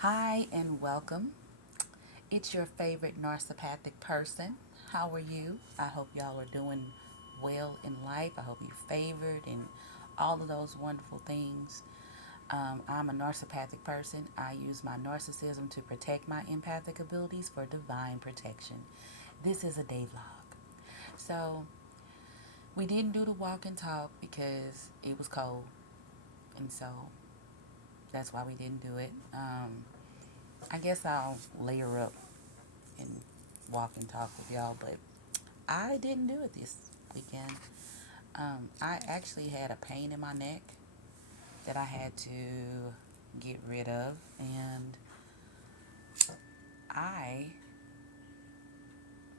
Hi and welcome. It's your favorite narcissistic person. How are you? I hope y'all are doing well in life. I hope you're favored and all of those wonderful things. I'm a narcissistic person. I use my narcissism to protect my empathic abilities for divine protection. This is a day vlog. So, we didn't do the walk and talk because it was cold, and so that's why we didn't do it. I guess I'll layer up and walk and talk with y'all, but I didn't do it this weekend. I actually had a pain in my neck that I had to get rid of, and I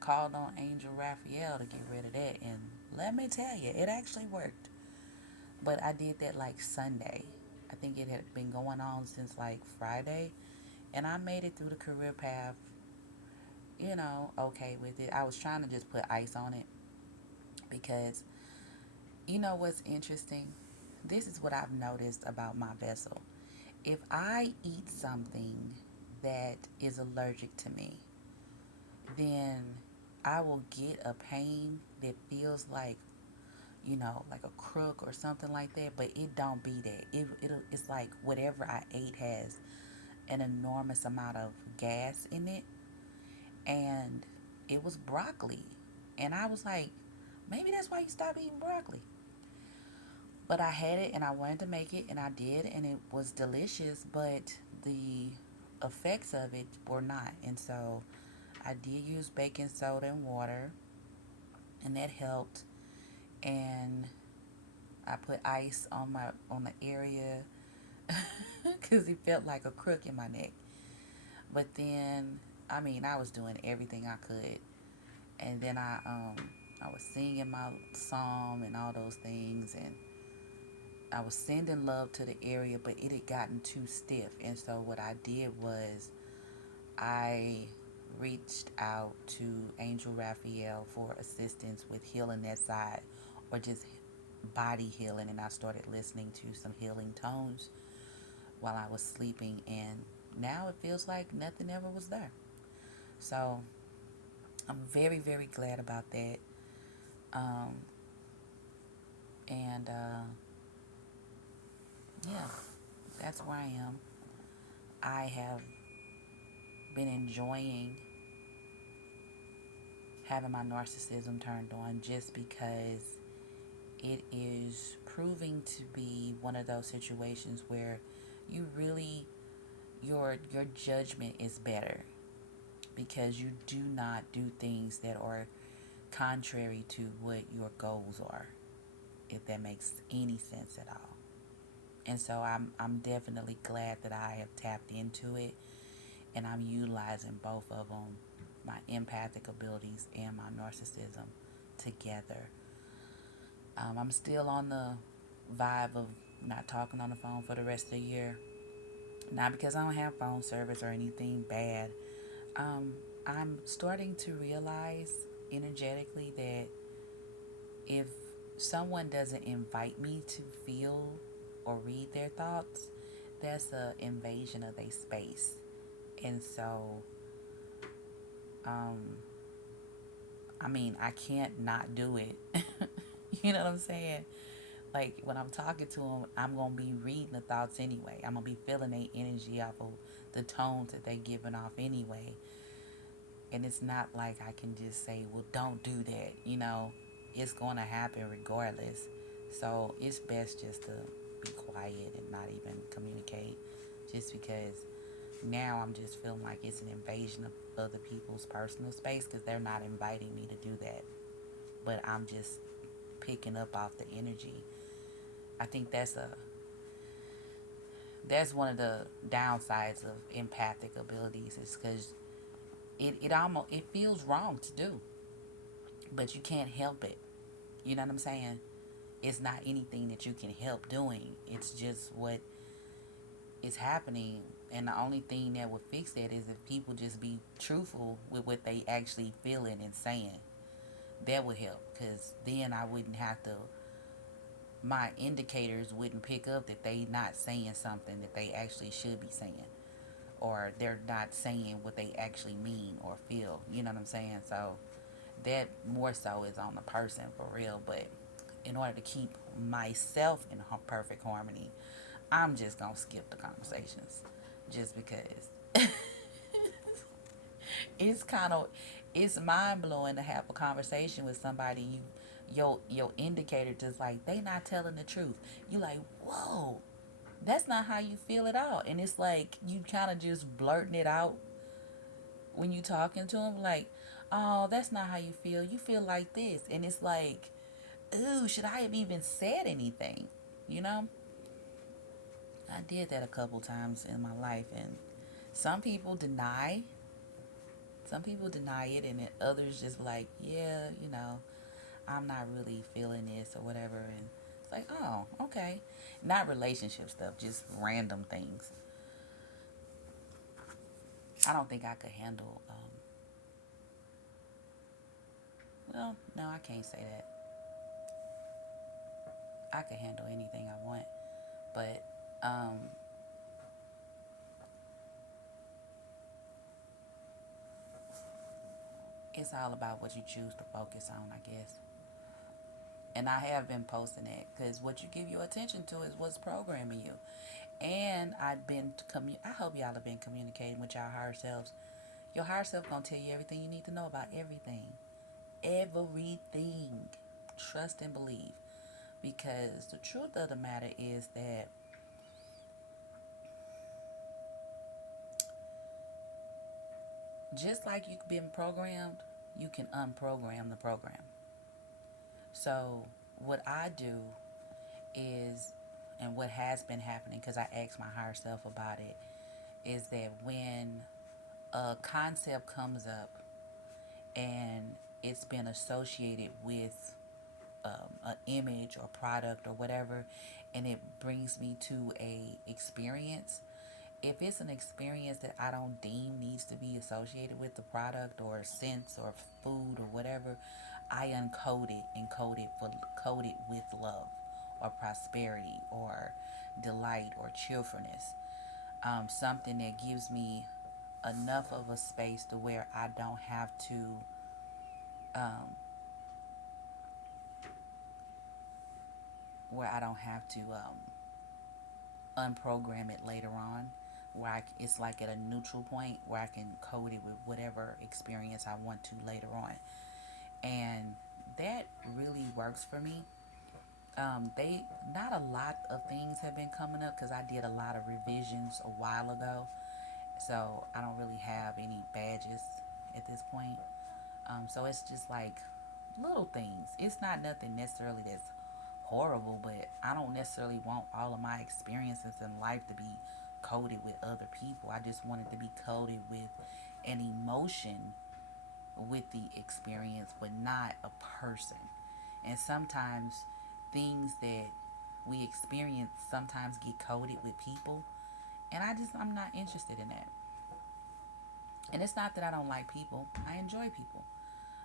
called on Angel Raphael to get rid of that, and let me tell you, it actually worked. But I did that like Sunday. I think it had been going on since like Friday, and I made it through the career path, okay with it. I was trying to just put ice on it because you know what's interesting? This is what I've noticed about my vessel. If I eat something that is allergic to me, then I will get a pain that feels like, like a crook or something like that, but it don't be that. It's like whatever I ate has an enormous amount of gas in it, and it was broccoli. And I was like, maybe that's why you stop eating broccoli. But I had it and I wanted to make it and I did and it was delicious, but the effects of it were not. And so I did use baking soda and water and that helped. And I put ice on the area because it felt like a crook in my neck. But then, I was doing everything I could, and then I was singing my psalm and all those things, and I was sending love to the area, but it had gotten too stiff. And so what I did was I reached out to Angel Raphael for assistance with healing that side or just body healing. And I started listening to some healing tones while I was sleeping. And now it feels like nothing ever was there. So I'm very, very glad about that. Um, and yeah, that's where I am. I have been enjoying having my narcissism turned on just because it is proving to be one of those situations where you really your judgment is better because you do not do things that are contrary to what your goals are, if that makes any sense at all. And so I'm definitely glad that I have tapped into it and I'm utilizing both of them, my empathic abilities and my narcissism together. I'm still on the vibe of not talking on the phone for the rest of the year. Not because I don't have phone service or anything bad. Um, I'm starting to realize energetically that if someone doesn't invite me to feel or read their thoughts, that's an invasion of their space. And so, um, I can't not do it. You know what I'm saying? Like when I'm talking to them, I'm gonna be reading the thoughts anyway. I'm gonna be feeling their energy off of the tones that they giving off anyway. And it's not like I can just say, well, don't do that. It's gonna happen regardless. So it's best just to be quiet and not even communicate, just because now I'm just feeling like it's an invasion of other people's personal space because they're not inviting me to do that. But I'm just picking up off the energy. I think that's one of the downsides of empathic abilities is because it feels wrong to do, but you can't help it. You know what I'm saying? It's not anything that you can help doing. It's just what is happening. And the only thing that would fix that is if people just be truthful with what they actually feeling and saying. That would help because then I wouldn't have to, my indicators wouldn't pick up that they not saying something that they actually should be saying. or they're not saying what they actually mean or feel. You know what I'm saying? So that more so is on the person for real. But in order to keep myself in perfect harmony, I'm just gonna skip the conversations, just because it's kind of it's mind blowing to have a conversation with somebody your indicator just like they not telling the truth. You like, whoa, that's not how you feel at all. And it's like you kind of just blurting it out when you talking to them, like, oh, that's not how you feel. You feel like this, and it's like, ooh, should I have even said anything? You know, I did that a couple times in my life, and some people deny. Some people deny it, and then others just like, yeah, I'm not really feeling this or whatever. And it's like, oh, okay. Not relationship stuff, just random things. I don't think I could handle, well, no, I can't say that. I could handle anything I want. But it's all about what you choose to focus on, I guess. And I have been posting it because what you give your attention to is what's programming you. And I hope y'all have been communicating with y'all higher selves. Your higher self gonna tell you everything you need to know about everything. Everything. Trust and believe. Because the truth of the matter is that just like you've been programmed, you can unprogram the program. So what I do is, and what has been happening, because I asked my higher self about it, is that when a concept comes up and it's been associated with an image or product or whatever, and it brings me to a experience, if it's an experience that I don't deem needs to be associated with the product or sense or food or whatever, I uncode it and code it with love or prosperity or delight or cheerfulness. Something that gives me enough of a space to where I don't have to unprogram it later on, it's like at a neutral point where I can code it with whatever experience I want to later on. And that really works for me. They Not a lot of things have been coming up because I did a lot of revisions a while ago, so I don't really have any badges at this point. So it's just like little things. It's not nothing necessarily that's horrible, but I don't necessarily want all of my experiences in life to be coded with other people. I just want it to be coded with an emotion with the experience, but not a person. And sometimes things that we experience sometimes get coded with people, and I'm not interested in that. And it's not that I don't like people. I enjoy people.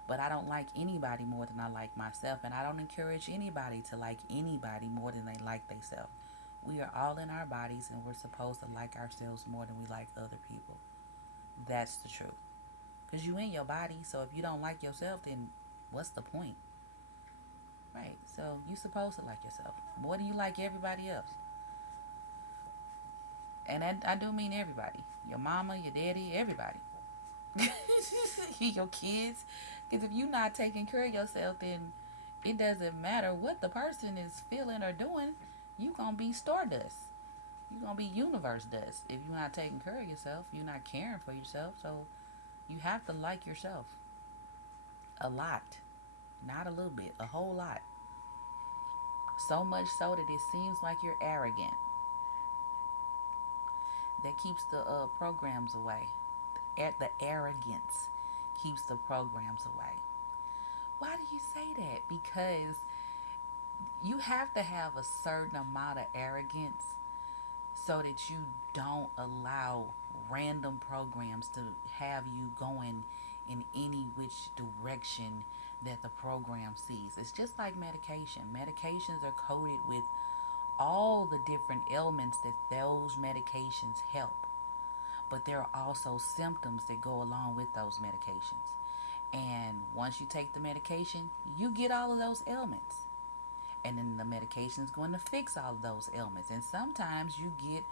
But I don't like anybody more than I like myself. And I don't encourage anybody to like anybody more than they like themselves. We are all in our bodies and we're supposed to like ourselves more than we like other people. That's the truth. Because you in your body, so if you don't like yourself, then what's the point? Right. So you supposed to like yourself more than you like everybody else. And I do mean everybody. Your mama, your daddy, everybody. Your kids. Because if you're not taking care of yourself, then it doesn't matter what the person is feeling or doing. You gonna be stardust. You gonna be universe dust if you're not taking care of yourself. You're not caring for yourself. So you have to like yourself a lot, not a little bit, a whole lot. So much so that it seems like you're arrogant. That keeps the programs away. The arrogance keeps the programs away. Why do you say that? Because you have to have a certain amount of arrogance so that you don't allow random programs to have you going in any which direction that the program sees. It's just like medication. Medications are coded with all the different ailments that those medications help. but there are also symptoms that go along with those medications. And once you take the medication, you get all of those ailments. And then the medication is going to fix all of those ailments. And sometimes you get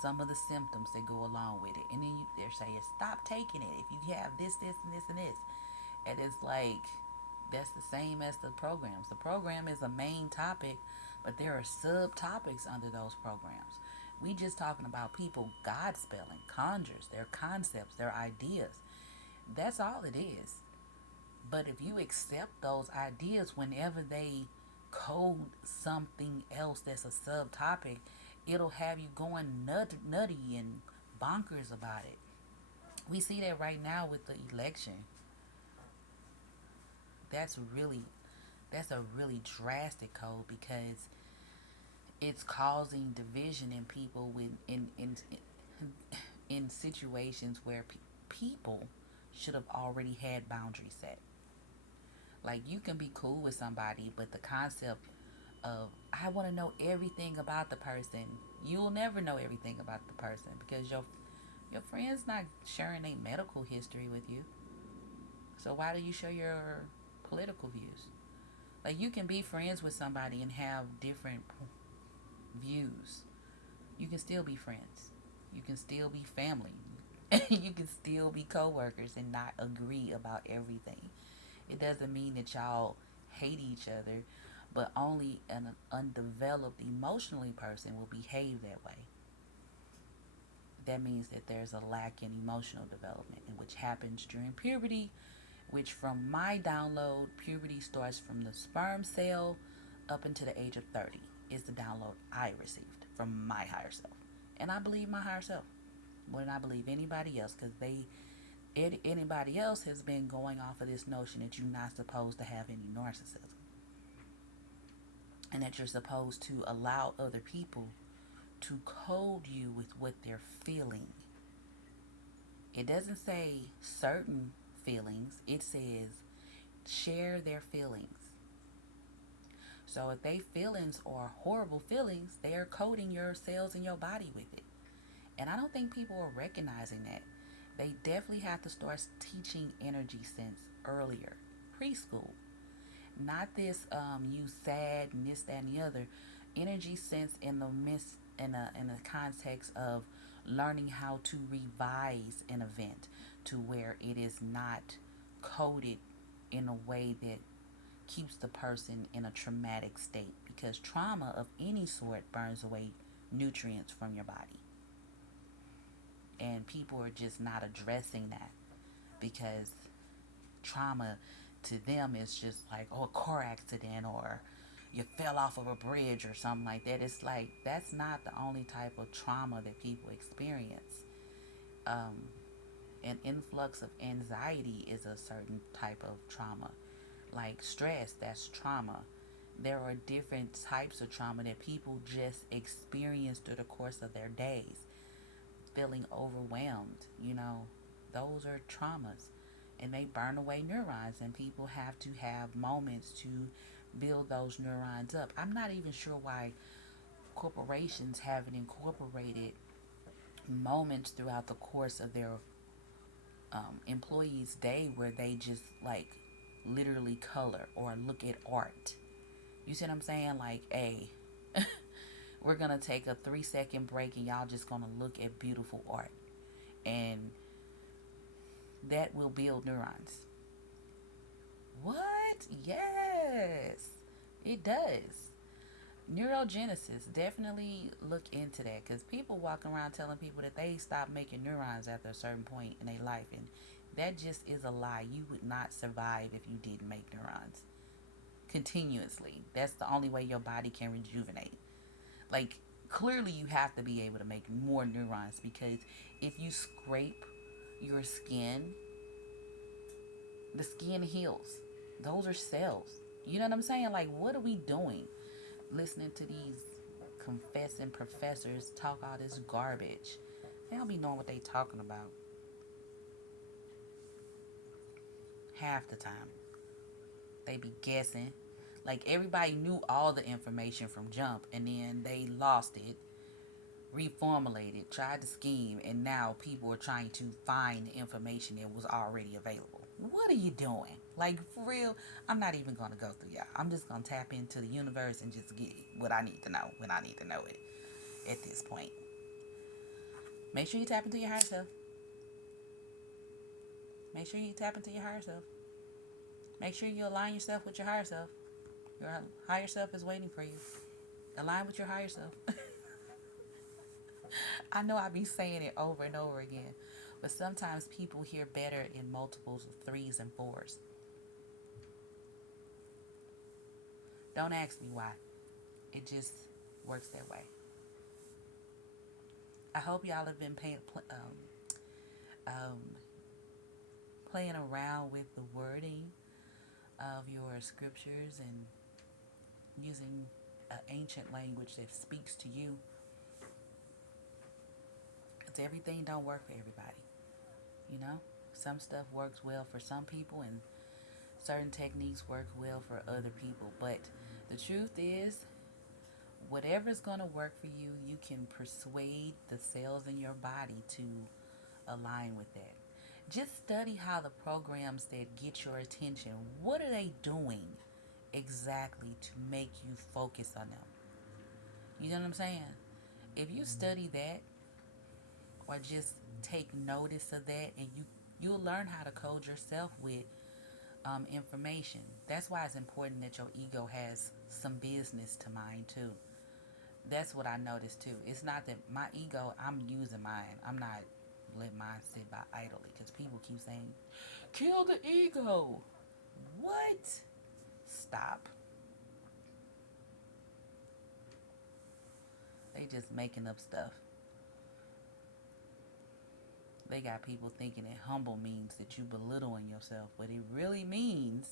some of the symptoms that go along with it. And then they're saying, stop taking it if you have this, this, and this, and this. And it's like, that's the same as the programs. The program is a main topic, but there are subtopics under those programs. We just talking about people God spelling, conjures, their concepts, their ideas. That's all it is. But if you accept those ideas whenever they code something else that's a subtopic, it'll have you going nutty and bonkers about it. We see that right now with the election. That's really that's a really drastic code because it's causing division in people in situations where people should have already had boundaries set. Like you can be cool with somebody, but the concept of I want to know everything about the person, you'll never know everything about the person because your friend's not sharing a medical history with you. So why do you share your political views? Like you can be friends with somebody and have different views. You can still be friends. You can still be family. You can still be coworkers and not agree about everything. It doesn't mean that y'all hate each other, but only an undeveloped emotionally person will behave that way. That means that there's a lack in emotional development, and which happens during puberty, which from my download, puberty starts from the sperm cell up until the age of 30 is the download I received from my higher self. And I believe my higher self more than I believe anybody else because anybody else has been going off of this notion that you're not supposed to have any narcissism and that you're supposed to allow other people to code you with what they're feeling. It doesn't say certain feelings, it says share their feelings. So if they feelings are horrible feelings, they are coding your cells in your body with it. And I don't think people are recognizing that. They definitely have to start teaching energy sense earlier, preschool. Not this you sad and this, that, and the other. Energy sense in the context of learning how to revise an event to where it is not coded in a way that keeps the person in a traumatic state because trauma of any sort burns away nutrients from your body. And people are just not addressing that because trauma to them is just like, oh, a car accident or you fell off of a bridge or something like that. It's like that's not the only type of trauma that people experience. An influx of anxiety is a certain type of trauma. Like stress, that's trauma. There are different types of trauma that people just experience through the course of their days. Feeling overwhelmed, those are traumas. And they burn away neurons, and people have to have moments to build those neurons up. I'm not even sure why corporations haven't incorporated moments throughout the course of their employees' day where they just like literally color or look at art. You see what I'm saying? Like, hey, we're gonna take a 3-second break and y'all just gonna look at beautiful art. And that will build neurons. What? Yes, it does. Neurogenesis, definitely look into that because people walking around telling people that they stop making neurons after a certain point in their life, and that just is a lie. You would not survive if you didn't make neurons continuously. That's the only way your body can rejuvenate. Like, clearly, you have to be able to make more neurons because if you scrape your skin, the skin heals. Those are cells. You know what I'm saying? Like, what are we doing? Listening to these confessing professors talk all this garbage. They don't be knowing what they talking about half the time. They be guessing. Like everybody knew all the information from jump and then they lost it, reformulated, tried to scheme, and now people are trying to find the information that was already available. What are you doing? Like, for real, I'm not even going to go through y'all. I'm just going to tap into the universe and just get what I need to know when I need to know it at this point. Make sure you tap into your higher self. Make sure you tap into your higher self. Make sure you align yourself with your higher self. Your higher self is waiting for you. Align with your higher self. I know I be saying it over and over again, but sometimes people hear better in multiples of threes and fours. Don't ask me why. It just works that way. I hope y'all have been um, playing around with the wording of your scriptures and using an ancient language that speaks to you. Because everything don't work for everybody. You know, some stuff works well for some people and certain techniques work well for other people. But the truth is, whatever's going to work for you, you can persuade the cells in your body to align with that. Just study how the programs that get your attention, what are they doing exactly to make you focus on them? You know what I'm saying? If you study that or just take notice of that, and you'll learn how to code yourself with information. That's why it's important that your ego has some business to mind too. That's what I noticed too. It's not that my ego, I'm using mine. I'm not letting mine sit by idly because people keep saying, kill the ego. What? Stop. They just making up stuff. They got people thinking that humble means that you belittling yourself, but it really means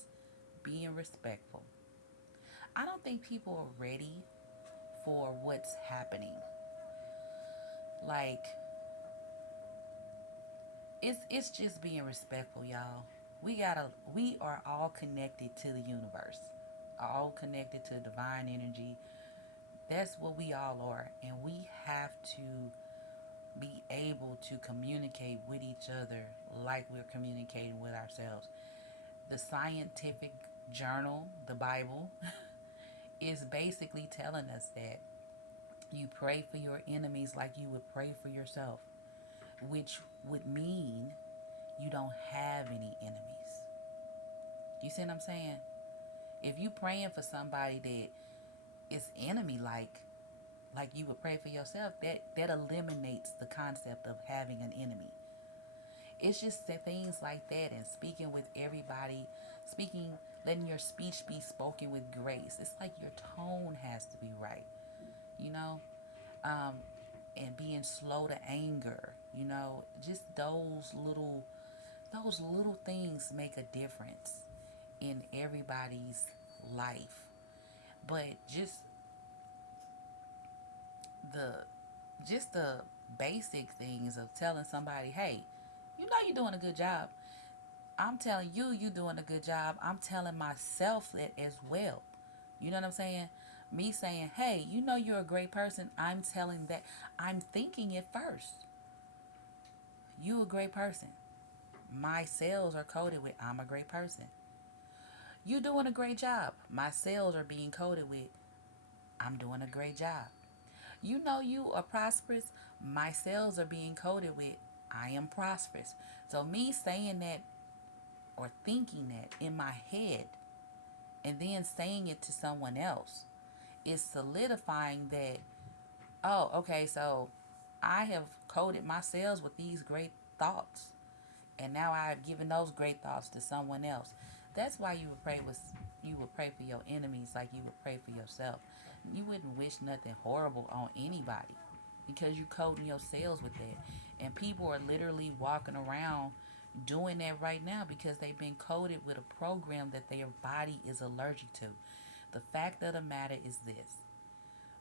being respectful. I don't think people are ready for what's happening. Like, it's just being respectful, y'all. We are all connected to the universe, all connected to divine energy. That's what we all are, and we have to be able to communicate with each other like we're communicating with ourselves. The scientific journal, the Bible, is basically telling us that you pray for your enemies like you would pray for yourself, which would mean you don't have any enemies. You see what I'm saying? If you praying for somebody that is enemy like you would pray for yourself, that eliminates the concept of having an enemy. It's just things like that, and speaking with everybody, speaking, letting your speech be spoken with grace. It's like your tone has to be right, you know, um, and being slow to anger. You know, just those little things make a difference in everybody's life. But the just the basic things of telling somebody, hey, you know you're doing a good job. I'm telling you you're doing a good job. I'm telling myself that as well. You know what I'm saying? Me saying, hey, you know you're a great person. I'm telling that, I'm thinking it first. You a great person. My cells are coded with I'm a great person. You doing a great job. My cells are being coded with I'm doing a great job. You know you are prosperous. My cells are being coded with I am prosperous. So me saying that or thinking that in my head and then saying it to someone else is solidifying that, oh, okay, so I have coded my cells with these great thoughts. And now I've given those great thoughts to someone else. That's why you would pray for your enemies like you would pray for yourself. You wouldn't wish nothing horrible on anybody because you're coding your cells with that. And people are literally walking around doing that right now because they've been coded with a program that their body is allergic to. The fact of the matter is this: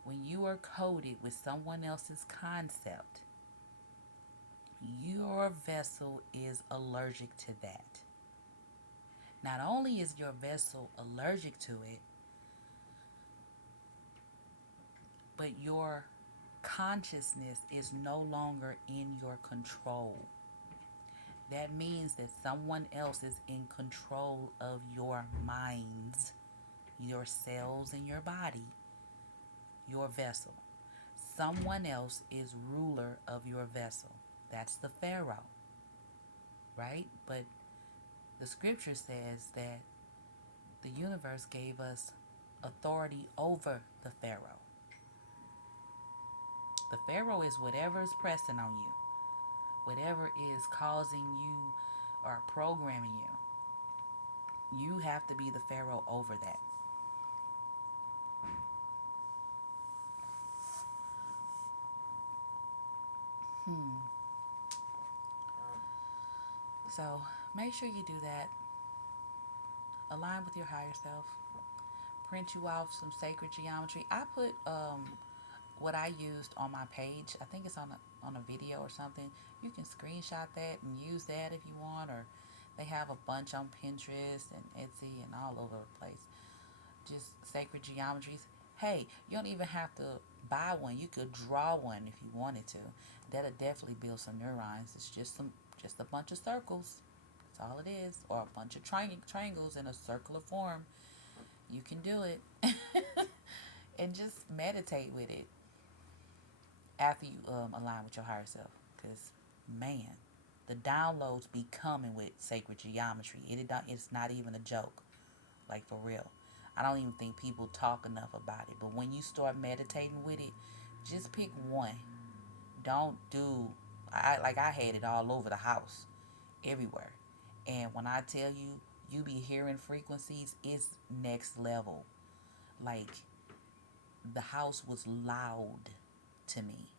when you are coded with someone else's concept, your vessel is allergic to that. Not only is your vessel allergic to it, but your consciousness is no longer in your control. That means that someone else is in control of your minds, your cells in your body, your vessel. Someone else is ruler of your vessel. That's the Pharaoh, right? But the scripture says that the universe gave us authority over the Pharaoh. The Pharaoh is whatever is pressing on you, whatever is causing you or programming you. You have to be the Pharaoh over that. Hmm. So make sure you do that. Align with your higher self. Print you off some sacred geometry. I put what I used on my page. I think it's on a video or something. You can screenshot that and use that if you want, or they have a bunch on Pinterest and Etsy and all over the place. Just sacred geometries. Hey, you don't even have to buy one. You could draw one if you wanted to. That'll definitely build some neurons. It's just a bunch of circles. That's all it is, or a bunch of triangles in a circular form. You can do it, and just meditate with it after you align with your higher self. Cause man, the downloads be coming with sacred geometry. It's not even a joke, like for real. I don't even think people talk enough about it. But when you start meditating with it, just pick one. Don't do I had it all over the house, everywhere. And when I tell you, you be hearing frequencies, it's next level. Like the house was loud to me.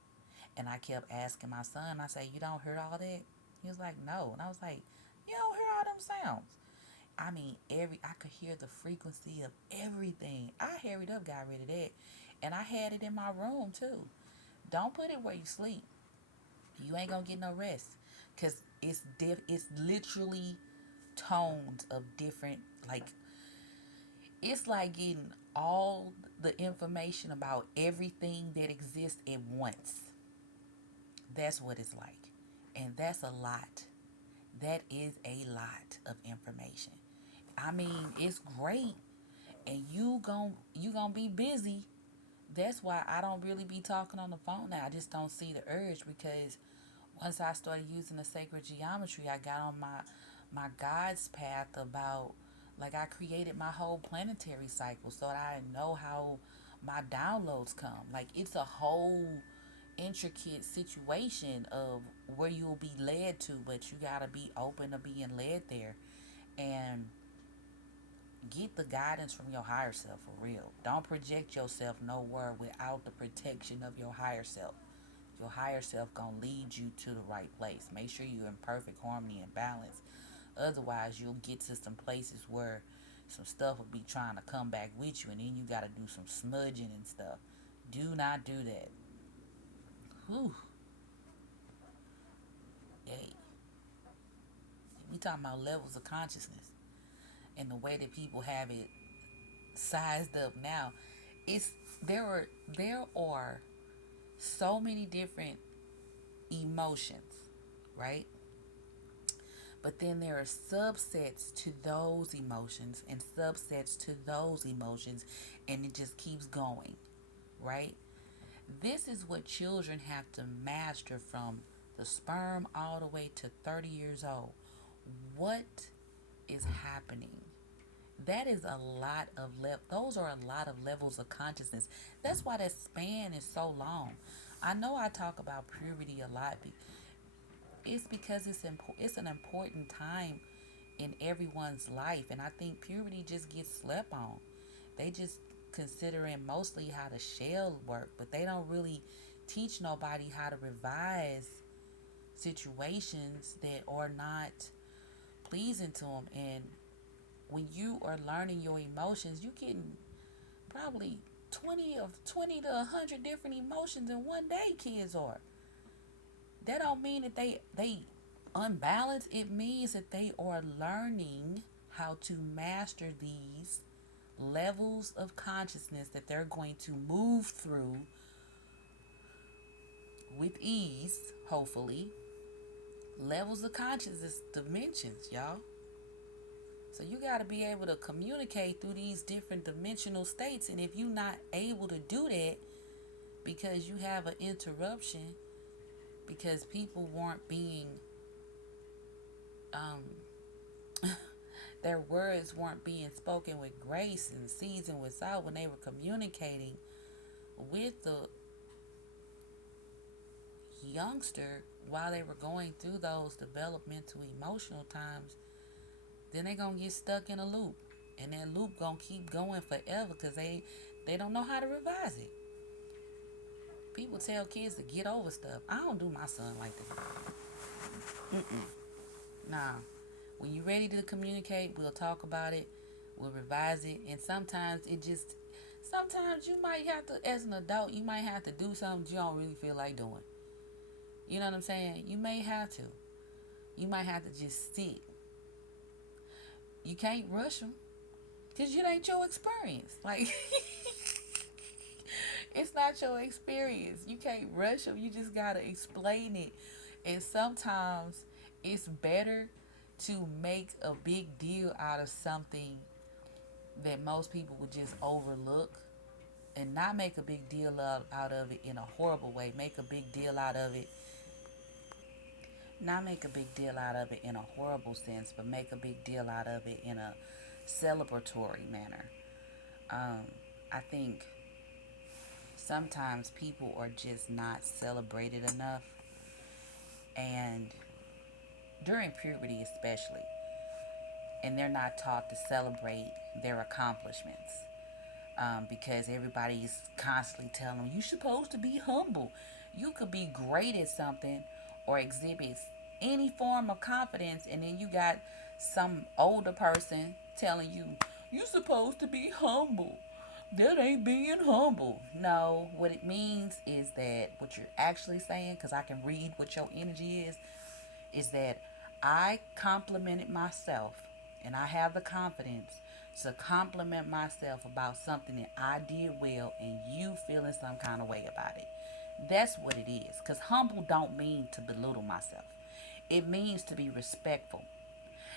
And I kept asking my son, I said, "You don't hear all that?" He was like, "No." And I was like, "You don't hear all them sounds?" I mean, I could hear the frequency of everything. I hurried up, got rid of that. And I had it in my room too. Don't put it where you sleep. You ain't gonna get no rest. Cause it's literally tones of different, like, it's like getting all the information about everything that exists at once. That's what it's like. And that's a lot. That is a lot of information. I mean, it's great, and you gonna be busy. That's why I don't really be talking on the phone now. I just don't see the urge, because once I started using the sacred geometry, I got on my God's path about, like, I created my whole planetary cycle so that I know how my downloads come. Like, it's a whole intricate situation of where you'll be led to, but you gotta be open to being led there. And get the guidance from your higher self for real. Don't project yourself nowhere without the protection of your higher self. Your higher self gonna lead you to the right place. Make sure you're in perfect harmony and balance. Otherwise, you'll get to some places where some stuff will be trying to come back with you, and then you gotta do some smudging and stuff. Do not do that. Whew. Hey, we talking about levels of consciousness and the way that people have it sized up now. It's there are so many different emotions, right? But then there are subsets to those emotions and subsets to those emotions, and it just keeps going, right? This is what children have to master from the sperm all the way to 30 years old. What is happening? That is a lot of those are a lot of levels of consciousness. That's why that span is so long. I know I talk about puberty a lot. It's because it's an important time in everyone's life, and I think puberty just gets slept on. They just considering mostly how the shell work, but they don't really teach nobody how to revise situations that are not pleasing to them. And when you are learning your emotions, you getting probably 20 to 100 different emotions in one day. Kids are. That don't mean that they unbalanced. It means that they are learning how to master these levels of consciousness that they're going to move through with ease, hopefully, levels of consciousness dimensions, y'all. So you got to be able to communicate through these different dimensional states. And if you're not able to do that because you have an interruption, because people weren't being, um, their words weren't being spoken with grace and seasoned with salt when they were communicating with the youngster while they were going through those developmental emotional times, then they gonna get stuck in a loop, and that loop gonna keep going forever because they don't know how to revise it. People tell kids to get over stuff. I don't do my son like that. Nah, when you're ready to communicate, we'll talk about it, we'll revise it, and sometimes you might have to, as an adult, you might have to do something you don't really feel like doing. You know what I'm saying? You may have to. You might have to just sit. You can't rush them because it ain't your experience. Like, it's not your experience. You can't rush them. You just got to explain it. And sometimes it's better to make a big deal out of something that most people would just overlook, and not make a big deal out of it in a horrible way. Make a big deal out of it, not make a big deal out of it in a horrible sense, but make a big deal out of it in a celebratory manner. Um, I think sometimes people are just not celebrated enough, and during puberty especially, and they're not taught to celebrate their accomplishments, because everybody's constantly telling them you're supposed to be humble. You could be great at something or exhibit any form of confidence, and then you got some older person telling you you're supposed to be humble. That ain't being humble. No, what it means is that what you're actually saying, because I can read what your energy is that I complimented myself, and I have the confidence to compliment myself about something that I did well, and you feeling some kind of way about it. That's what it is. Because humble don't mean to belittle myself. It means to be respectful.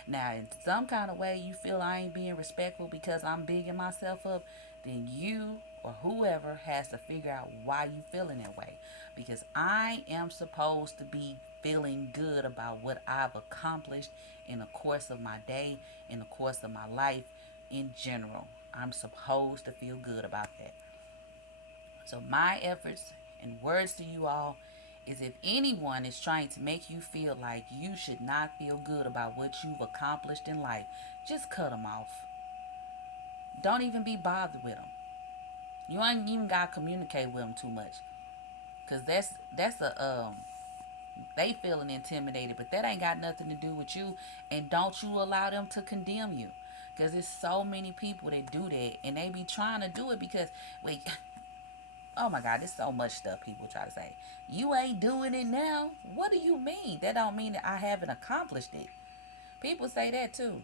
Now, in some kind of way you feel I ain't being respectful because I'm bigging myself up, then you or whoever has to figure out why you feeling that way. Because I am supposed to be feeling good about what I've accomplished in the course of my day, in the course of my life in general. I'm supposed to feel good about that. So my efforts and words to you all is, if anyone is trying to make you feel like you should not feel good about what you've accomplished in life, just cut them off. Don't even be bothered with them. You ain't even gotta communicate with them too much, cause that's a they feeling intimidated, but that ain't got nothing to do with you. And don't you allow them to condemn you, cause there's so many people that do that, and they be trying to do it because, wait, oh my God, there's so much stuff people try to say. You ain't doing it now. What do you mean? That don't mean that I haven't accomplished it. People say that too.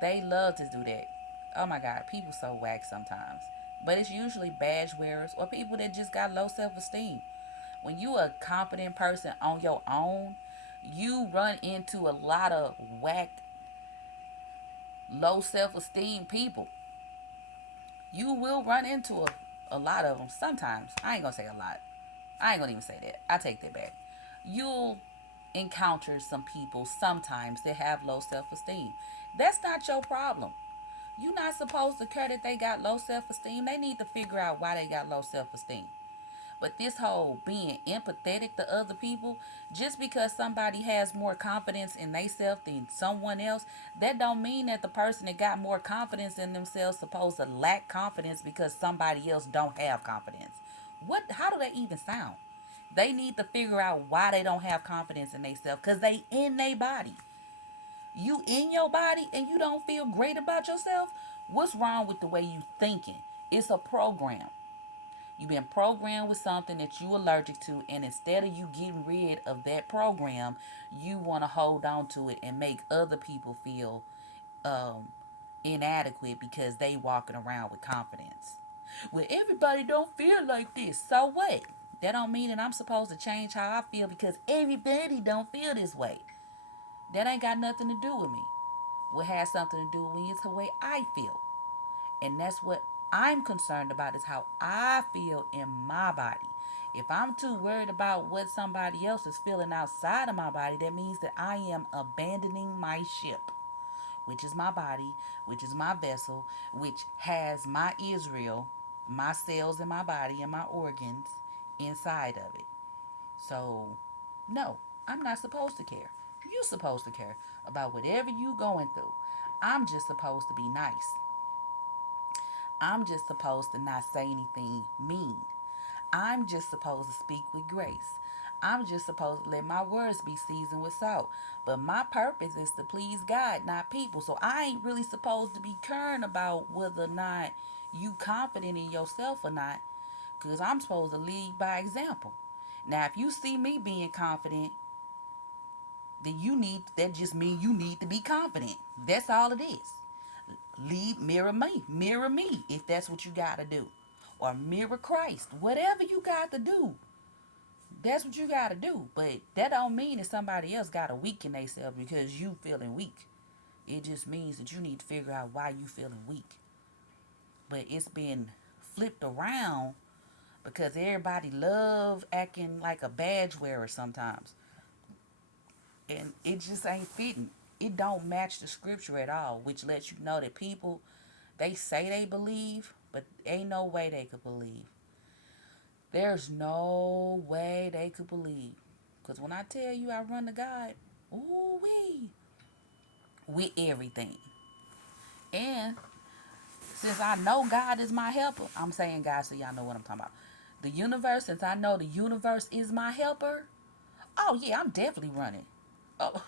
They love to do that. Oh my God, people so whack sometimes. But it's usually badge wearers or people that just got low self-esteem. When you a confident person on your own, you run into a lot of whack, low self-esteem people. You will run into a lot of them sometimes. I ain't gonna say a lot. I ain't gonna even say that. I take that back. You'll encounter some people sometimes that have low self esteem. That's not your problem. You're not supposed to care that they got low self esteem. They need to figure out why they got low self esteem. But this whole being empathetic to other people, just because somebody has more confidence in themselves than someone else, that don't mean that the person that got more confidence in themselves supposed to lack confidence because somebody else don't have confidence. What? How do that even sound? They need to figure out why they don't have confidence in themselves, because they in their body. You in your body and you don't feel great about yourself? What's wrong with the way you thinking? It's a program. You've been programmed with something that you allergic to, and instead of you getting rid of that program, you want to hold on to it and make other people feel um, inadequate because they walking around with confidence. Well, everybody don't feel like this. So what? That don't mean that I'm supposed to change how I feel because everybody don't feel this way. That ain't got nothing to do with me. What has something to do with me is the way I feel. And that's what I'm concerned about, is how I feel in my body. If I'm too worried about what somebody else is feeling outside of my body, that means that I am abandoning my ship, which is my body, which is my vessel, which has my Israel, my cells in my body and my organs inside of it. So, no, I'm not supposed to care. You're supposed to care about whatever you going through. I'm just supposed to be nice. I'm just supposed to not say anything mean. I'm just supposed to speak with grace. I'm just supposed to let my words be seasoned with salt. But my purpose is to please God, not people. So I ain't really supposed to be caring about whether or not you confident in yourself or not. Because I'm supposed to lead by example. Now, if you see me being confident, then that just means you need to be confident. That's all it is. Mirror me if that's what you got to do, or mirror Christ. Whatever you got to do, that's what you got to do. But that don't mean that somebody else got to weaken themselves because you feeling weak. It just means that you need to figure out why you feeling weak. But it's been flipped around because everybody love acting like a badge wearer sometimes, and it just ain't fitting. It don't match the scripture at all, which lets you know that people, they say they believe, but ain't no way they could believe. There's no way they could believe. Because when I tell you I run to God, ooh wee, with everything. And since I know God is my helper, I'm saying God so y'all know what I'm talking about. The universe, since I know the universe is my helper, oh yeah, I'm definitely running. Oh,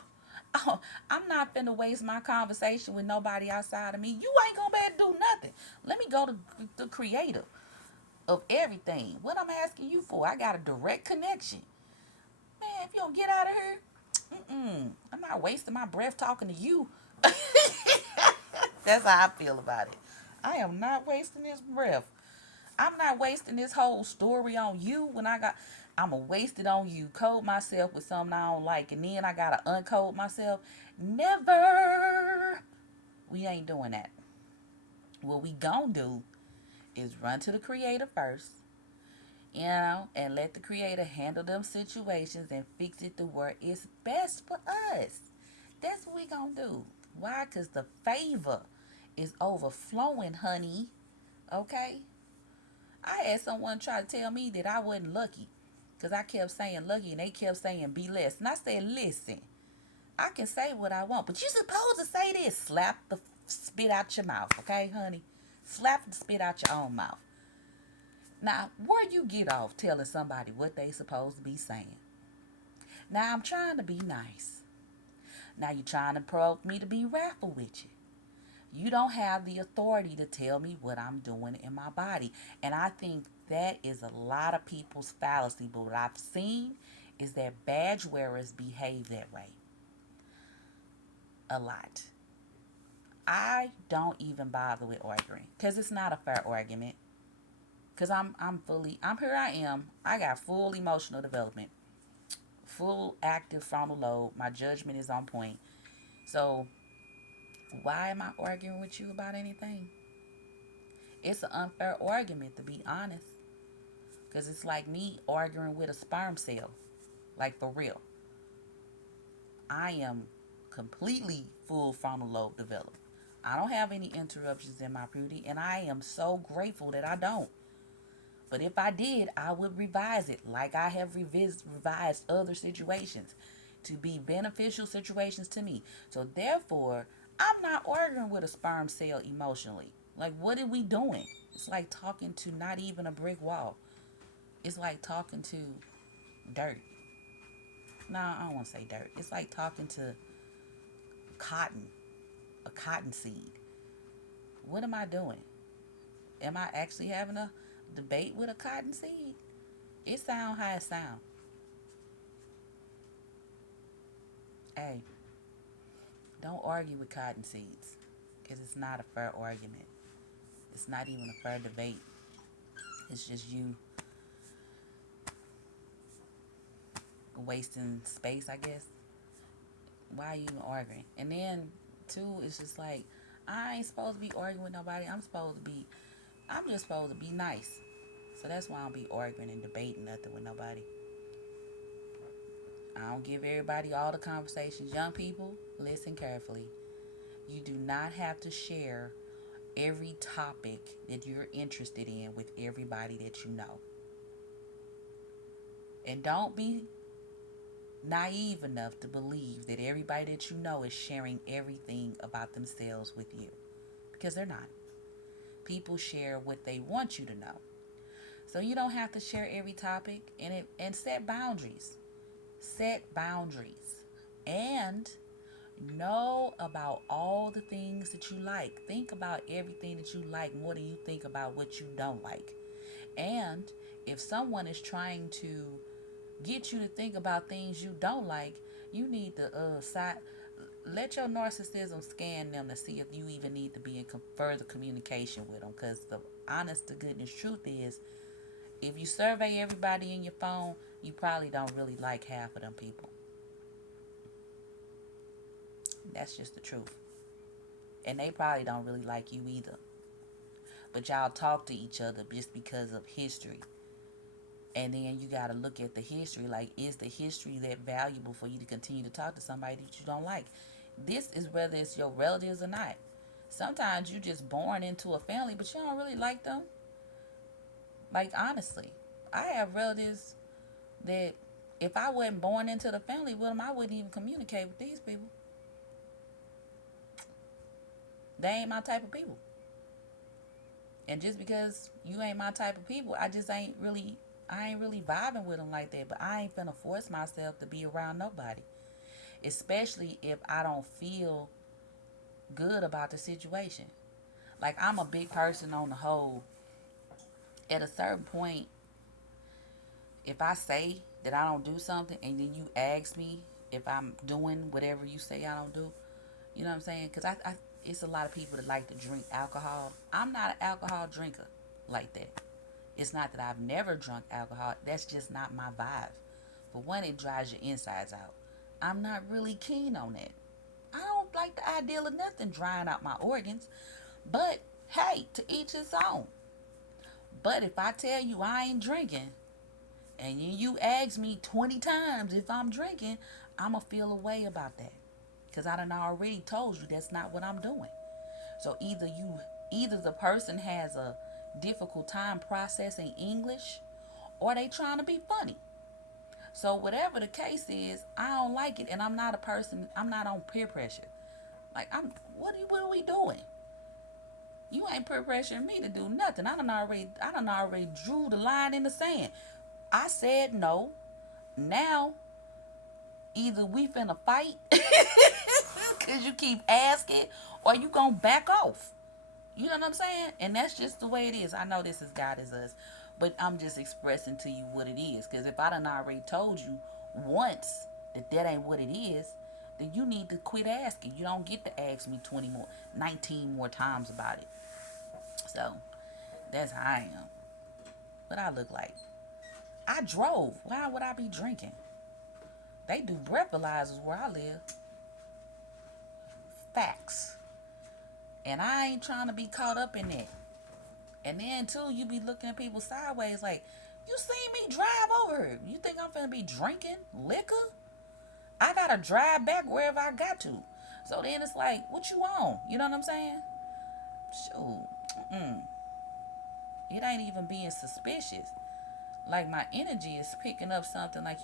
oh, I'm not finna waste my conversation with nobody outside of me. You ain't gonna be able to do nothing. Let me go to the creator of everything. What I'm asking you for, I got a direct connection. Man, if you don't get out of here, I'm not wasting my breath talking to you. That's how I feel about it. I am not wasting this breath. I'm not wasting this whole story on you when I'ma waste it on you. Code myself with something I don't like, and then I gotta uncode myself. Never. We ain't doing that. What we gonna do is run to the creator first, and let the creator handle them situations and fix it to where it's best for us. That's what we gonna do. Why? Because the favor is overflowing, honey. Okay? I had someone try to tell me that I wasn't lucky because I kept saying lucky and they kept saying be less. And I said, listen, I can say what I want, but you supposed to say this. Slap the spit out your mouth, okay, honey? Slap the spit out your own mouth. Now, where you get off telling somebody what they supposed to be saying? Now, I'm trying to be nice. Now, you're trying to provoke me to be wrathful with you. You don't have the authority to tell me what I'm doing in my body. And I think that is a lot of people's fallacy. But what I've seen is that badge wearers behave that way a lot. I don't even bother with arguing because it's not a fair argument. Because I'm here I am. I got full emotional development, full active frontal lobe. My judgment is on point. So why am I arguing with you about anything? It's an unfair argument, to be honest. Because it's like me arguing with a sperm cell. Like, for real. I am completely full frontal lobe developed. I don't have any interruptions in my puberty, and I am so grateful that I don't. But if I did, I would revise it like I have revised other situations to be beneficial situations to me. So therefore, I'm not arguing with a sperm cell emotionally. Like, what are we doing? It's like talking to not even a brick wall. It's like talking to dirt. No, I don't want to say dirt. It's like talking to cotton, a cotton seed. What am I doing? Am I actually having a debate with a cotton seed? It sound how it sound. Hey, don't argue with cotton seeds because it's not a fair argument. It's not even a fair debate. It's just you wasting space, I guess. Why are you even arguing? And then, two, it's just like, I ain't supposed to be arguing with nobody. I'm just supposed to be nice. So that's why I don't be arguing and debating nothing with nobody. I don't give everybody all the conversations. Young people, listen carefully. You do not have to share every topic that you're interested in with everybody that you know. And don't be naive enough to believe that everybody that you know is sharing everything about themselves with you, because they're not. People share what they want you to know. So you don't have to share every topic, and set boundaries. Set boundaries. And know about all the things that you like. Think about everything that you like more than you think about what you don't like. And if someone is trying to get you to think about things you don't like, you need to let your narcissism scan them to see if you even need to be in further communication with them. Because the honest to goodness truth is, if you survey everybody in your phone, you probably don't really like half of them people. That's just the truth. And they probably don't really like you either. But y'all talk to each other just because of history. And then you got to look at the history. Like, is the history that valuable for you to continue to talk to somebody that you don't like? This is whether it's your relatives or not. Sometimes you just born into a family, but you don't really like them. Like, honestly, I have relatives that if I wasn't born into the family with them, I wouldn't even communicate with these people. They ain't my type of people. And just because you ain't my type of people, I ain't really vibing with them like that. But I ain't finna force myself to be around nobody, especially if I don't feel good about the situation. Like, I'm a big person on the whole. At a certain point, if I say that I don't do something and then you ask me if I'm doing whatever you say I don't do, you know what I'm saying? Because it's a lot of people that like to drink alcohol. I'm not an alcohol drinker like that. It's not that I've never drunk alcohol. That's just not my vibe. For one, it dries your insides out. I'm not really keen on that. I don't like the idea of nothing drying out my organs. But hey, to each his own. But if I tell you I ain't drinking, and you ask me 20 times if I'm drinking, I'ma feel a way about that. Because I done already told you that's not what I'm doing. So either the person has a difficult time processing English, or they trying to be funny. So whatever the case is, I don't like it, and I'm not on peer pressure. Like, what are we doing? You ain't peer pressuring me to do nothing. I done already drew the line in the sand. I said no. Now either we finna fight because you keep asking, or you gonna back off. You know what I'm saying? And that's just the way it is. I know this is God is us, but I'm just expressing to you what it is. Because if I done already told you once that ain't what it is, then you need to quit asking. You don't get to ask me 20 more, 19 more times about it. So that's how I am. What I look like. I drove. Why would I be drinking? They do breathalyzers where I live. Facts. And I ain't trying to be caught up in that. And then too, you be looking at people sideways like, you seen me drive over here. You think I'm finna be drinking liquor? I gotta drive back wherever I got to. So then it's like, what you on? You know what I'm saying? Shoot. It ain't even being suspicious. Like, my energy is picking up something like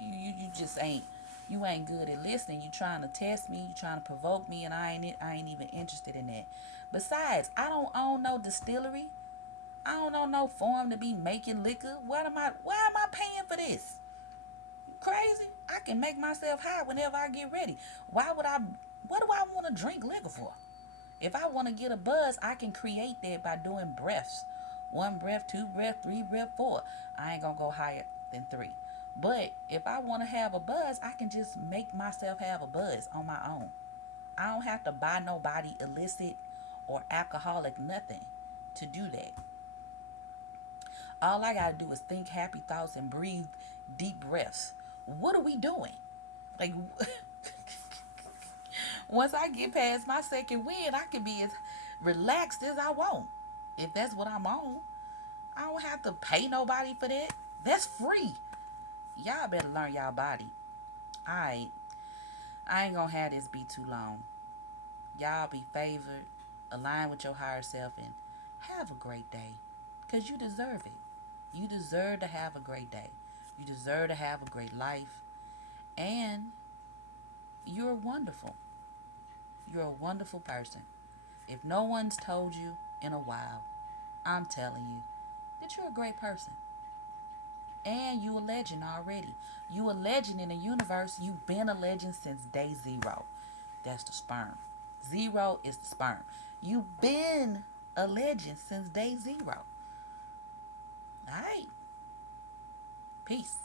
you just ain't good at listening. You trying to test me, you trying to provoke me, and I ain't even interested in that. Besides, I don't own no distillery. I don't know no farm to be making liquor. Why am I paying for this? You crazy? I can make myself high whenever I get ready. What do I want to drink liquor for? If I want to get a buzz, I can create that by doing breaths. One breath, two breath, three breath, four. I ain't gonna go higher than three. But if I want to have a buzz, I can just make myself have a buzz on my own. I don't have to buy nobody illicit or alcoholic nothing to do that. All I gotta do is think happy thoughts and breathe deep breaths. what are we doing? Like, once I get past my second win, I can be as relaxed as I want. If that's what I'm on, I don't have to pay nobody for that. That's free. Y'all better learn y'all body. Alright, I ain't gonna have this be too long. Y'all be favored, align with your higher self, and have a great day. Because you deserve it. You deserve to have a great day. You deserve to have a great life. And you're wonderful. You're a wonderful person. If no one's told you in a while, I'm telling you that you're a great person. And you a legend already. You a legend in the universe. You've been a legend since day zero. That's the sperm. Zero is the sperm. You've been a legend since day zero. All right. Peace.